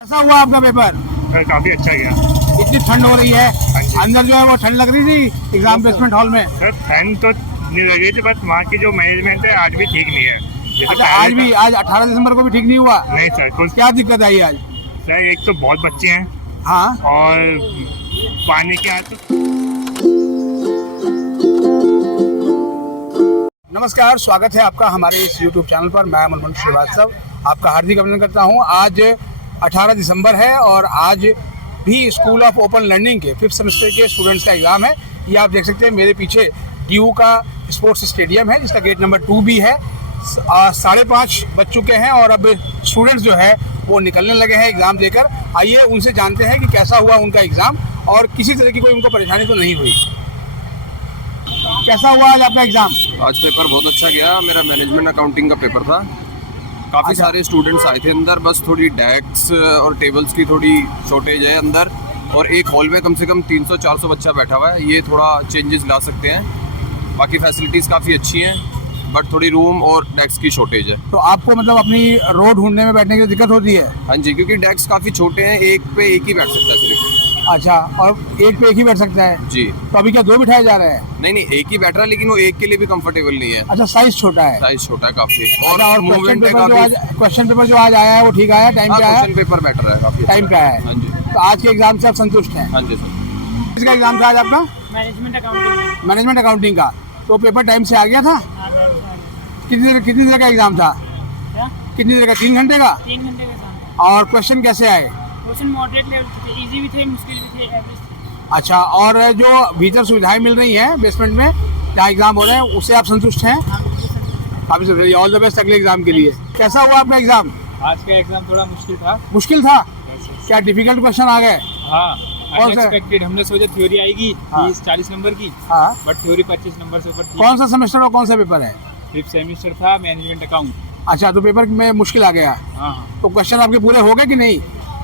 कैसा हुआ आपका पेपर? काफी अच्छा गया। इतनी ठंड हो रही है, अंदर जो है वो ठंड लग रही थी एग्जाम प्लेसमेंट हॉल में? सर ठंड तो नहीं लगी थी, बस वहाँ की जो मैनेजमेंट है आज भी ठीक नहीं है। अच्छा, आज भी, आज 18 दिसंबर को भी ठीक नहीं हुआ? नहीं सर, कुछ क्या दिक्कत आई आज? सर एक तो बहुत बच्चे हैं हाँ, और पानी के हाथ। नमस्कार, स्वागत है आपका हमारे इस YouTube चैनल पर। मैं मनमोहन श्रीवास्तव आपका हार्दिक अभिनंदन करता हूँ। आज 18 दिसंबर है और आज भी स्कूल ऑफ ओपन लर्निंग के 5th सेमेस्टर के स्टूडेंट्स का एग्ज़ाम है। ये आप देख सकते हैं मेरे पीछे DU का स्पोर्ट्स स्टेडियम है जिसका गेट नंबर 2 भी है। 5:30 बज चुके हैं और अब स्टूडेंट्स जो है वो निकलने लगे हैं एग्ज़ाम देकर। आइए उनसे जानते हैं कि कैसा हुआ उनका एग्ज़ाम और किसी तरह की कोई उनको परेशानी तो नहीं हुई। कैसा हुआ आज आपका एग्ज़ाम? आज पेपर बहुत अच्छा गया। मेरा मैनेजमेंट अकाउंटिंग का पेपर था। काफ़ी अच्छा। सारे स्टूडेंट्स आए थे अंदर, बस थोड़ी डेस्क और टेबल्स की थोड़ी शॉर्टेज है अंदर, और एक हॉल में कम से कम 300-400 बच्चा बैठा हुआ है। ये थोड़ा चेंजेस ला सकते हैं। बाकी फैसिलिटीज़ काफ़ी अच्छी हैं, बट थोड़ी रूम और डेस्क की शॉर्टेज है। तो आपको मतलब अपनी रो ढूंढने में बैठने की दिक्कत होती है? हाँ जी, क्योंकि डेस्क काफ़ी छोटे हैं, एक पे एक ही बैठ सकता है सिर्फ। अच्छा, और एक पे एक ही बैठ सकता है? जी। तो अभी क्या 2 बिठाए जा रहे हैं? नहीं, एक ही बैठ रहा है, लेकिन वो एक के लिए भी कंफर्टेबल नहीं है। अच्छा, साइज छोटा है। साइज छोटा है काफ़ी, और मूवमेंट है काफ़ी। क्वेश्चन पेपर जो आज आया है वो ठीक आया, टाइम पे आया? क्वेश्चन पेपर बेटर है काफ़ी। टाइम पे आया है। हाँ जी, तो आज के एग्जाम से आप संतुष्ट हैं? हाँ जी सर। किसका एग्जाम था आज आपका? Management accounting. मैनेजमेंट अकाउंटिंग का। तो पेपर टाइम से आ गया था? कितनी देर का एग्जाम था? कितनी देर का? 3 घंटे का? 3 घंटे के साथ। और क्वेश्चन कैसे आए? क्वेश्चन मॉडरेट लेवल के थे, इजी भी थे, मुश्किल भी थे, एवरेज थे। अच्छा, और जो भीतर सुविधाएं मिल रही हैं बेसमेंट में जहाँ एग्जाम हो रहे हैं उससे आप संतुष्ट हैं? हाँ, बिल्कुल सर। काफी संतुष्ट। ऑल द बेस्ट अगले एग्जाम के लिए। कैसा हुआ आपका एग्जाम? आज का एग्जाम थोड़ा मुश्किल था। मुश्किल था? क्या डिफिकल्ट क्वेश्चन आ गए? हाँ, कौन सा? अनएक्सपेक्टेड। हमने सोचा थ्योरी आएगी हाँ। 30-40 नंबर की, हाँ। बट थ्योरी 25 नंबर से ऊपर थी। कौन सा सेमेस्टर और कौन सा पेपर है? 5th सेमेस्टर था, मैनेजमेंट अकाउंट। अच्छा, तो पेपर में मुश्किल आ गया। हाँ तो क्वेश्चन आपके पूरे हो गए कि नहीं?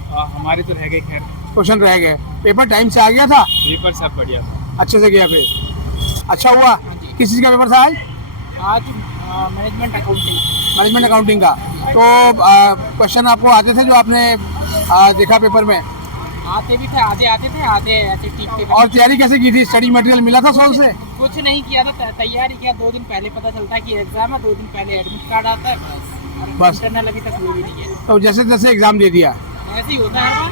हाँ, हमारे तो रह गए, खैर क्वेश्चन रह गए। पेपर टाइम से आ गया था? पेपर सब बढ़िया था। अच्छे से गया फिर? अच्छा हुआ। किस चीज़ का पेपर था आज? आज मैनेजमेंट अकाउंटिंग। मैनेजमेंट अकाउंटिंग का। तो क्वेश्चन आपको आते थे जो आपने देखा पेपर में? आते भी थे, आधे आते थे, आधे ऐसे ठीक थे। और तैयारी कैसे की थी? स्टडी मटेरियल मिला था सॉल्व से? कुछ नहीं किया था, तैयारी किया। 2 दिन पहले पता चलता है कि एग्जाम है, 2 दिन पहले एडमिट कार्ड आता है, बस। इंटरनल अभी तक हुई भी नहीं है। तो जैसे तैसे एग्जाम दे दिया? ऐसे ही होता है,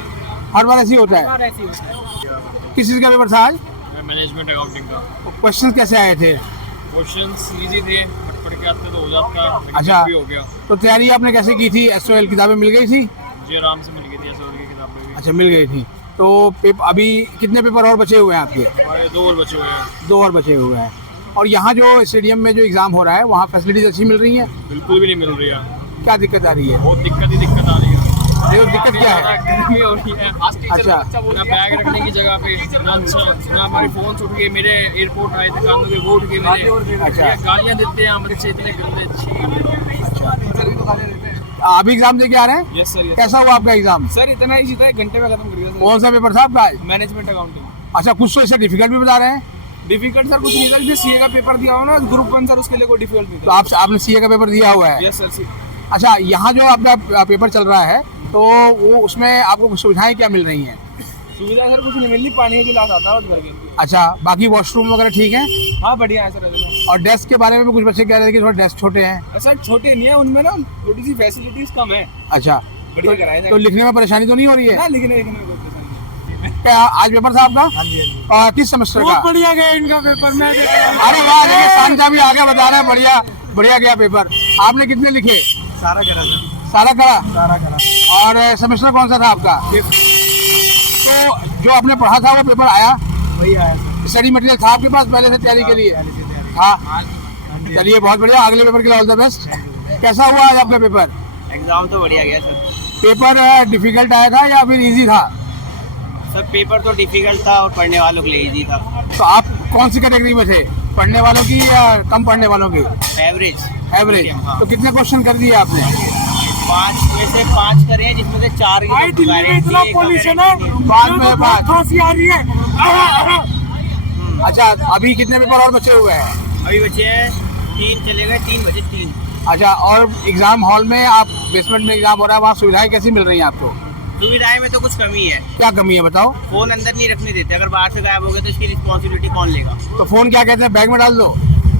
हर बार ऐसे ही होता हर है? बार ऐसे ही होता है। किस चीज़ का पेपर था आज? मैनेजमेंट अकाउंटिंग का। क्वेश्चन कैसे आए थे? क्वेश्चंस इजी थे, बट पढ़ के आते तो हो जाता। अच्छा। भी हो गया तो तैयारी आपने कैसे की थी? SOL किताबें मिल गई थी? जी, आराम से मिल गई थी। ऐसा की किताबें भी अच्छा, मिल गई थी। तो अभी कितने पेपर और बचे हुए हैं आपके? हमारे 2 और बचे हुए हैं। 2 और बचे हुए हैं। और यहाँ जो स्टेडियम में जो एग्ज़ाम हो रहा है वहाँ फैसिलिटीज अच्छी मिल रही हैं? बिल्कुल भी नहीं मिल रही है। क्या दिक्कत आ रही है? बहुत दिक्कत आ रही है। देखो दिक्कत क्या है? गर्मी हो रही है। अच्छा। ना बैग रखने की जगह पे, ना हमारे फोन उठ गए। मेरे एयरपोर्ट आए थे, कानों के वो उठ गए मेरे। अच्छा। गालियाँ देते हैं हम बच्चे, इतने गंदे। अभी एग्जाम दे के आ रहे हैं? यस सर, यस कैसा हुआ आपका एग्जाम? सर। इतना ही था, 1 घंटे में खत्म कर दिया सर। कौन सा पेपर था आपका आज? Management accounting. अच्छा, कुछ तो इसे डिफिकल्ट भी बता रहे हैं। डिफिकल्ट सर कुछ नहीं था। जो सीए का पेपर दिया हो ना, ग्रुप 1 सर, उसके लिए कोई डिफिकल्ट नहीं तो था। आपने CA का पेपर दिया हुआ है? Yes sir. अच्छा, यहाँ जो आपका पेपर चल रहा है तो वो उसमें आपको कुछ सुविधाएं क्या मिल रही हैं? सुविधा सर कुछ नहीं मिल रही। पानी का गिलास आता है बस भर के। अच्छा, बाकी वॉशरूम वगैरह ठीक है? हाँ, बढ़िया है सर। और डेस्क के बारे में भी कुछ बच्चे कह रहे थे कि थोड़ा डेस्क छोटे हैं। सर छोटे नहीं है, उनमें ना थोड़ी सी फैसिलिटीज कम है। अच्छा, बढ़िया कराए तो लिखने में परेशानी तो नहीं हो रही है? हाँ, लिखने में कोई परेशानी नहीं। क्या आज पेपर था आपका? हाँ जी। किस सेमेस्टर का? बढ़िया गया इनका पेपर में। अरे वाह, देखिए सांझा भी आगे बता रहे हैं। बढ़िया गया पेपर। आपने कितने लिखे? सारा करा सर। सारा करा? सारा करा। और सेमेस्टर कौन सा था आपका? तो जो आपने पढ़ा था वो पेपर आया? वही आया सर। स्टडी मटेरियल था आपके पास पहले से तैयारी के लिए? हाँ, चलिए बहुत बढ़िया। अगले पेपर के लिए ऑल द बेस्ट। कैसा हुआ आज आपका पेपर? एग्जाम तो बढ़िया गया सर। पेपर डिफिकल्ट आया था या फिर इजी था? सर पेपर तो डिफिकल्ट था और पढ़ने वालों के लिए इजी था। तो आप कौन सी कैटेगरी में थे? पढ़ने वालों की या कम पढ़ने वालों की? एवरेज। एवरेज। हाँ। तो कितने क्वेश्चन कर दिए आपने? 5 में से 5 करे हैं, जिसमें से 4 पोल्यूशन है, बाद में 5। खांसी आ रही है। अच्छा, अभी कितने पेपर और बचे हुए हैं? अभी बचे हैं 3 चले गए, 3 बचे 3। अच्छा, और एग्जाम हॉल में आप बेसमेंट में एग्जाम हो रहा है, वहाँ सुविधाएं कैसी मिल रही हैं आपको? सुविधाएं में तो कुछ कमी है। क्या कमी है बताओ? फोन अंदर नहीं रखने देते, अगर बाहर से गायब हो गया तो इसकी रिस्पॉन्सिबिलिटी कौन लेगा? तो फोन क्या कहते हैं, बैग में डाल दो?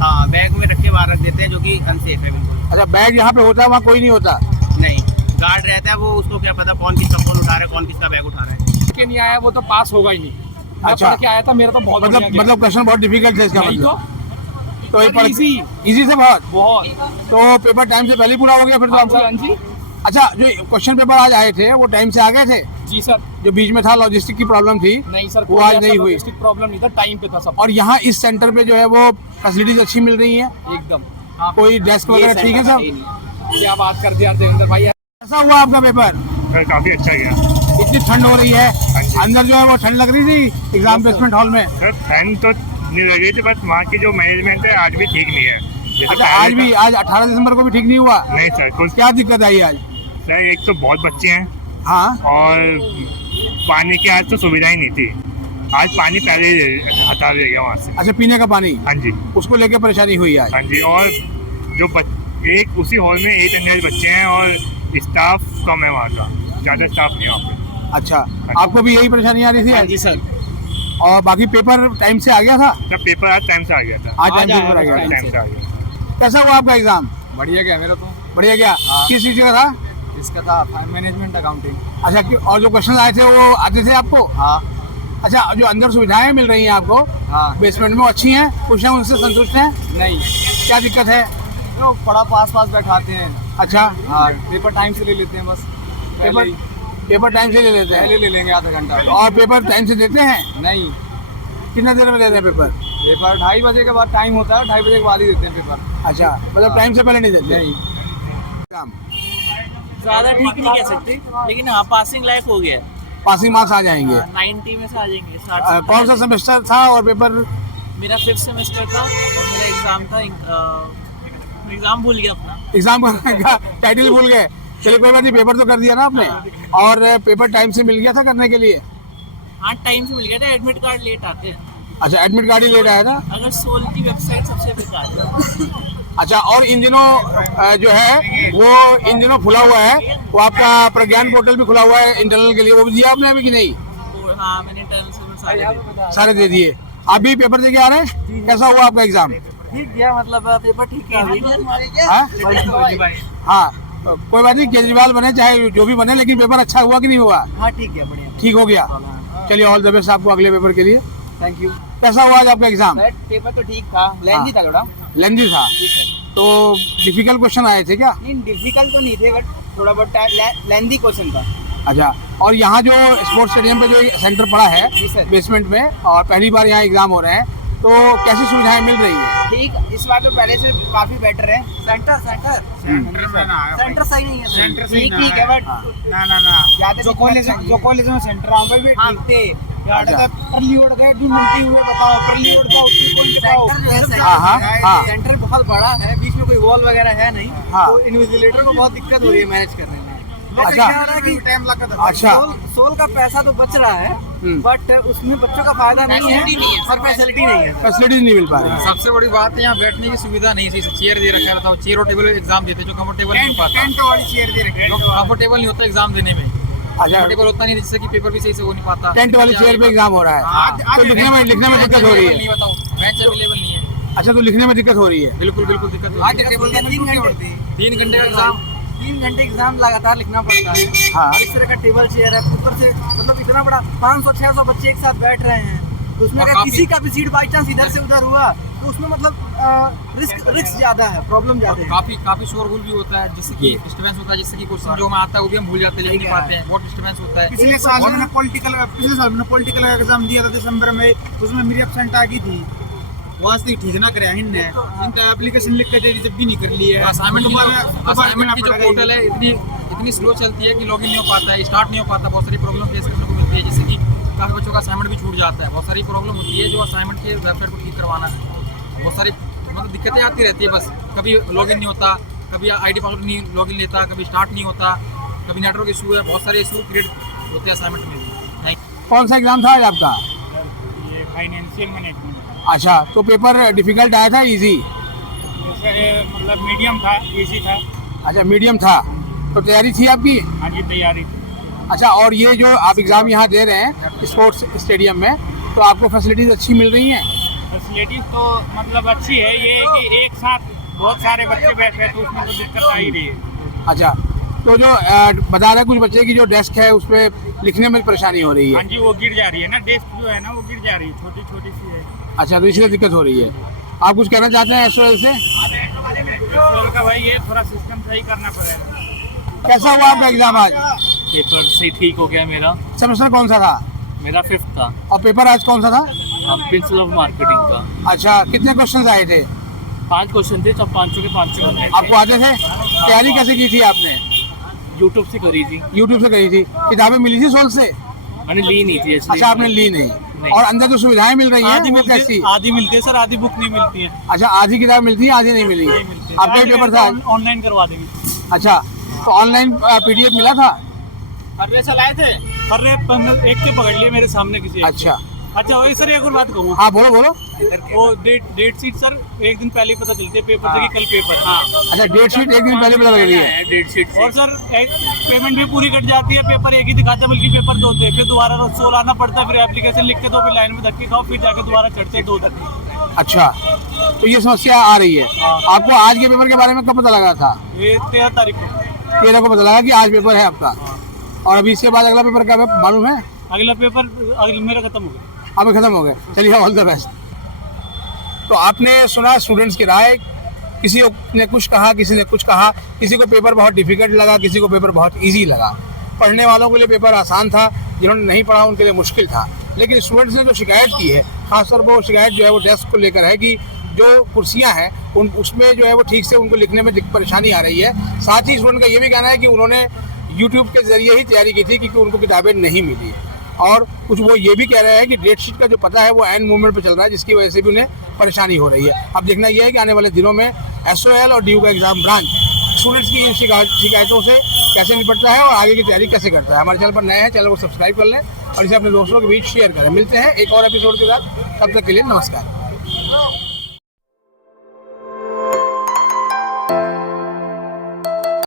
हाँ, बैग में रख के बाहर रख देते हैं, जो कि अनसेफ है बिल्कुल। अच्छा, बैग यहाँ पे होता है, वहाँ कोई नहीं होता? नहीं, गार्ड रहता है, वो उसको क्या पता कौन किसका फोन उठा रहा है, कौन किसका बैग उठा रहा है। के नहीं आया वो तो पास होगा ही नहीं। मैं अच्छा। पढ़ के आया था, मेरा तो बहुत बढ़िया गया। मतलब क्वेश्चन बहुत डिफिकल्ट है इसका नहीं मतलब? तो ये पर easy। इजी से बहुत? बहुत। तो पेपर टाइम से पहले ही पूरा हो गया फिर तो आपका? हाँ जी। अच्छा, जो क्वेश्चन पेपर आज आए थे वो टाइम से आ गए थे? जी सर। जो बीच में था लॉजिस्टिक की प्रॉब्लम थी? नहीं सर, वो आज नहीं हुई? प्रॉब्लम नहीं था, टाइम पे था सब। और यहाँ इस सेंटर पे जो है वो फैसिलिटीज अच्छी मिल रही है? एकदम। कोई डेस्क वगैरह ठीक है सब? क्या बात कर दिया देवेंद्र भाई। कैसा हुआ आपका पेपर? सर काफ़ी अच्छा गया। इतनी ठंड हो रही है, अंदर जो है वो ठंड लग रही थी एग्जाम प्लेसमेंट हॉल में? सर ठंड तो नहीं लगी थी, बस वहाँ की जो मैनेजमेंट है आज भी ठीक नहीं है। जैसे अच्छा, पहले आज भी, आज 18 दिसंबर को भी ठीक नहीं हुआ? नहीं सर, कुछ क्या दिक्कत आई आज? सर एक तो बहुत बच्चे हैं हाँ, और पानी की आज तो सुविधा ही नहीं थी। आज पानी पहले ही हटा दिया गया वहाँ से। अच्छा, पीने का पानी, हाँ जी, उसको लेके परेशानी हुई आज? हाँ जी। और जो एक उसी हॉल में 800 बच्चे हैं और स्टाफ कम है वहाँ का, ज़्यादा स्टाफ नहीं है वहाँ पे। अच्छा, आपको भी यही परेशानी आ रही थी आज? जी सर। और बाकी पेपर टाइम से आ गया था? सर पेपर आज टाइम से आ गया था। आज टाइम से पेपर आ गया था। टाइम से आ गया। कैसा हुआ आपका एग्जाम? बढ़िया गया मेरा तो। बढ़िया गया? किस चीज का था? इसका था मैनेजमेंट अकाउंटिंग। अच्छा, और जो क्वेश्चन आए थे वो आते थे आपको? हाँ अच्छा, जो अंदर सुविधाएं मिल रही हैं आपको हाँ। बेसमेंट में, वो अच्छी हैं? कुछ हैं उनसे संतुष्ट हैं? नहीं, क्या दिक्कत है? तो बड़ा पास बैठाते हैं। अच्छा, हाँ, पेपर टाइम से ले लेते हैं बस। पेपर पेपर टाइम से ले लेते पहले हैं? ले लेंगे आधा घंटा। और पेपर टाइम से देते हैं? नहीं, कितना देर में देते हैं पेपर? पेपर 2:30 बजे के बाद टाइम होता है, 2:30 बजे के बाद ही देते हैं पेपर। अच्छा, मतलब टाइम से पहले नहीं देते? नहीं। एग्जाम ज़्यादा ठीक नहीं कह सकते, लेकिन हाँ पासिंग लायक हो गया। पासिंग मार्क्स आ जाएंगे? 90 में से आ जाएंगे। 60 कौन सा सेमेस्टर था और पेपर? मेरा 5th सेमेस्टर था और मेरा एग्जाम था, एग्जाम भूल गया अपना। एग्जाम का टाइटल भूल गए? चलिए कोई बात नहीं, पेपर तो कर दिया ना आपने। और पेपर टाइम से मिल गया था करने के लिए? हाँ, टाइम से मिल गया था। एडमिट कार्ड लेट आते हैं। अच्छा, एडमिट कार्ड ही लेट आया था? अगर सोल की वेबसाइट सबसे बेकार है। अच्छा, और इन दिनों जो है वो इन दिनों खुला हुआ है, वो आपका प्रज्ञान पोर्टल भी खुला हुआ है इंटरनल के लिए, वो भी दिया आपने अभी कि नहीं? तो हाँ, मैंने इंटरनल से सारे दे दिए। सारे दे दिए? आप भी पेपर दे के आ रहे हैं? कैसा हुआ आपका एग्जाम? ठीक गया, मतलब पेपर ठीक है। हाँ, कोई बात नहीं, केजरीवाल बने चाहे जो भी बने, लेकिन पेपर अच्छा हुआ कि नहीं हुआ? हाँ ठीक है, बढ़िया। ठीक हो गया? चलिए, ऑल द बेस्ट आपको अगले पेपर के लिए। Thank you. कैसा हुआ आज आपका एग्जाम? पेपर तो ठीक था, लेंथी था थोड़ा। लेंथी था? तो डिफिकल्ट क्वेश्चन आए थे क्या? नहीं, डिफिकल्ट तो नहीं थे, बट थोड़ा बहुत लेंथी क्वेश्चन था। अच्छा, और यहाँ जो स्पोर्ट्स स्टेडियम पे जो सेंटर पड़ा है जी सर। बेसमेंट में, और पहली बार यहाँ एग्जाम हो रहे हैं, तो कैसी सुविधाएं मिल रही है? ठीक, इस बार तो पहले से काफी बेटर है। सेंटर सही नहीं है। सेंटर ठीक है, बट जो कॉलेज में सेंटर वहाँ पे भी ठीक थे। परली ओढ़ गए भी मिलती हुए, बताओ परली ओढ़ का सेंटर बहुत बड़ा है, बीच में कोई वॉल वगैरह है नहीं। हाँ। तो इन्विजिलेटर को बहुत दिक्कत हो रही है मैनेज करने में। अच्छा। टाइम लगता अच्छा। सोल का पैसा तो बच रहा है, बट उसमें बच्चों का फायदा नहीं है और फैसिलिटी नहीं है। फैसिलिटीज नहीं मिल पा रही है। सबसे बड़ी बात है यहाँ बैठने की सुविधा नहीं थी। चेयर दे रखा है, बताओ, चेयर और टेबल एग्जाम देते जो कंफर्टेबल नहीं हो पाता। टेंट वाली चेयर दे रखी है, जो कंफर्टेबल नहीं होता एग्जाम देने में, अच्छा, कंफर्टेबल होता नहीं, जिससे कि पेपर भी सही से हो नहीं पाता। टेंट वाली चेयर पे एग्जाम हो रहा है, तो लिखने में दिक्कत हो रही है? बताओ, बेंच अवेलेबल नहीं है। अच्छा, तो लिखने में दिक्कत हो रही है? बिल्कुल बिल्कुल दिक्कत हो रही है। 3 घंटे का एग्जाम, 3 घंटे एग्जाम लगातार लिखना पड़ता है। हाँ। और इस तरह का टेबल चेयर है, ऊपर से मतलब इतना बड़ा 500-600 बच्चे एक साथ बैठ रहे हैं, तो उसमें अगर किसी का भी सीट बाई चांस इधर से उधर हुआ तो उसमें मतलब रिस्क ज्यादा है, प्रॉब्लम ज्यादा है। काफी शोरगुल भी होता है, जिससे कि डिस्टर्बेंस होता है, जिससे कि क्वेश्चन जो हमें आता है वो भी हम भूल जाते हैं, लिख नहीं पाते हैं, बहुत डिस्टर्बेंस होता है। पिछले साल मैंने पॉलिटिकल का एग्जाम दिया था दिसंबर में, उसमें मेरी एब्सेंट आ गई थी। वास्ते ठीक ना करे इनने, इनका एप्लीकेशन लिख के दे दी, जब भी नहीं कर लिया। असाइनमेंट की जो पोर्टल है इतनी स्लो चलती है कि लॉगिन नहीं हो पाता है, स्टार्ट नहीं हो पाता, बहुत सारी प्रॉब्लम फेस करने को मिलती है, जिससे कि काफ़ी बच्चों का असाइनमेंट भी छूट जाता है। बहुत सारी प्रॉब्लम होती है जो असाइनमेंट के वेबसाइट को ठीक करवाना है, बहुत सारी मतलब दिक्कतें आती रहती है। बस कभी लॉगिन नहीं होता, कभी आईडी पासवर्ड नहीं लॉगिन लेता, कभी स्टार्ट नहीं होता, कभी नेटवर्क इशू है, बहुत सारे इशू क्रिएट होते हैं असाइनमेंट में। कौन सा एग्जाम था आज आपका? ये फाइनेंशियल मैनेजमेंट। अच्छा, तो पेपर डिफिकल्ट आया था, इजी? मतलब मीडियम था, इजी था। अच्छा, मीडियम था, तो तैयारी थी आपकी? हाँ जी, तैयारी थी। अच्छा, और ये जो आप एग्ज़ाम यहाँ दे रहे हैं स्पोर्ट्स स्टेडियम में, तो आपको फैसिलिटीज़ अच्छी मिल रही हैं? फैसिलिटीज तो मतलब अच्छी है, ये है कि एक साथ बहुत सारे बच्चे बैठे हैं तो उसमें तो दिक्कत आ ही रही है। अच्छा, तो जो बता रहे हैं कुछ बच्चे की जो डेस्क है उस पर लिखने में परेशानी हो रही हाँ है। जी, वो गिर जा रही है ना, डेस्क जो है ना वो गिर जा रही है, छोटी छोटी सी है। अच्छा, तो इसलिए दिक्कत हो रही है। आप कुछ कहना चाहते हैं एसओएल से? एसओएल का भाई ये थोड़ा सिस्टम सही करना पड़ेगा। कैसा हुआ आपका एग्ज़ाम आज? पेपर से ठीक हो गया मेरा। सेमेस्टर कौन सा था? मेरा 5th था। और पेपर आज कौन सा था? प्रिंसिपल ऑफ मार्केटिंग का। अच्छा, कितने क्वेश्चन आए थे? 5 क्वेश्चन थे, सब 5 के 5 करने आपको आते थे? तैयारी कैसे की थी आपने? यूट्यूब से करी थी। यूट्यूब से करी थी। किताबें मिली थी सोल से? मैंने ली नहीं थी इसलिए। अच्छा, आपने ली नहीं। और अंदर जो सुविधाएं मिल रही हैं वो कैसी? आधी मिलती है सर, आधी बुक नहीं मिलती है। अच्छा, आधी किताब मिलती है, आधी नहीं मिली। आपका ही पेपर था? ऑनलाइन करवा देंगे। अच्छा, तो ऑनलाइन पीडीएफ मिला था? फर्रे चलाए थे, फर्रे एक के पकड़ लिए मेरे सामने किसी एक। अच्छा अच्छा, वही सर एक और बात कहूँ। हाँ, बोलो बोलो। वो डेट शीट सर एक दिन पहले ही पता चलती है पेपर से कि कल पेपर। हाँ, अच्छा, डेट शीट एक दिन पहले पता लग रही है? Date sheet. और सर पेमेंट भी पूरी कट जाती है, पेपर एक ही दिखाता है बल्कि पेपर 2 थे, फिर दोबारा रोज 16 आना पड़ता है, फिर एप्लीकेशन लिखते तो फिर लाइन में धक्के खाओ, फिर जाके दोबारा चढ़ते 2 तक। अच्छा, तो ये समस्या आ रही है। आपको आज के पेपर के बारे में कब पता लगा था? ये 13 तारीख को। 13 को पता लगा कि आज पेपर है आपका। और अभी इसके बाद अगला पेपर कब है मालूम है? अगला पेपर मेरा खत्म हो गया। अब खत्म हो गए। चलिए, ऑल द बेस्ट। तो आपने सुना स्टूडेंट्स की राय। किसी ने कुछ कहा, किसी ने कुछ कहा। किसी को पेपर बहुत डिफिकल्ट लगा, किसी को पेपर बहुत इजी लगा। पढ़ने वालों के लिए पेपर आसान था, जिन्होंने नहीं पढ़ा उनके लिए मुश्किल था। लेकिन स्टूडेंट्स ने जो शिकायत की है, खासतौर पर वो शिकायत जो है वो डेस्क को लेकर है कि जो कुर्सियां हैं उसमें जो है वो ठीक से उनको लिखने में परेशानी आ रही है। साथ ही स्टूडेंट का ये भी कहना है कि उन्होंने यूट्यूब के ज़रिए ही तैयारी की थी क्योंकि उनको किताबें नहीं मिली। और कुछ वो ये भी कह रहे हैं कि डेट शीट का जो पता है वो एंड मूवमेंट पे चल रहा है, जिसकी वजह से भी उन्हें परेशानी हो रही है। अब देखना यह है कि आने वाले दिनों में एसओएल और डीयू का एग्ज़ाम ब्रांच स्टूडेंट्स की इन शिकायतों से कैसे निपटता है और आगे की तैयारी कैसे करता है। हमारे चैनल पर नए हैं, चैनल को सब्सक्राइब कर लें और इसे अपने दोस्तों के बीच शेयर करें। मिलते हैं एक और एपिसोड के साथ, तब तक के लिए नमस्कार।